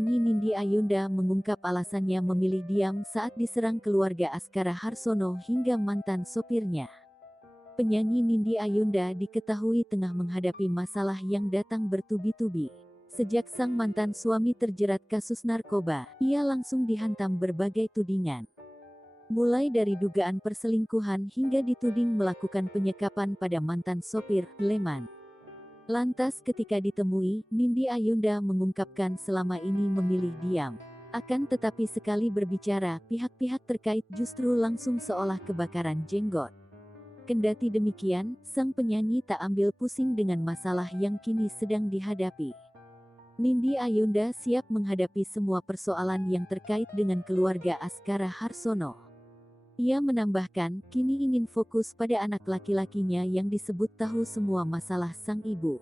Penyanyi Nindi Ayunda mengungkap alasannya memilih diam saat diserang keluarga Askara Harsono hingga mantan sopirnya. Penyanyi Nindi Ayunda diketahui tengah menghadapi masalah yang datang bertubi-tubi. Sejak sang mantan suami terjerat kasus narkoba, ia langsung dihantam berbagai tudingan. Mulai dari dugaan perselingkuhan hingga dituding melakukan penyekapan pada mantan sopir, Leman. Lantas ketika ditemui, Nindi Ayunda mengungkapkan selama ini memilih diam. Akan tetapi sekali berbicara, pihak-pihak terkait justru langsung seolah kebakaran jenggot. Kendati demikian, sang penyanyi tak ambil pusing dengan masalah yang kini sedang dihadapi. Nindi Ayunda siap menghadapi semua persoalan yang terkait dengan keluarga Askara Harsono. Ia menambahkan, kini ingin fokus pada anak laki-lakinya yang disebut tahu semua masalah sang ibu.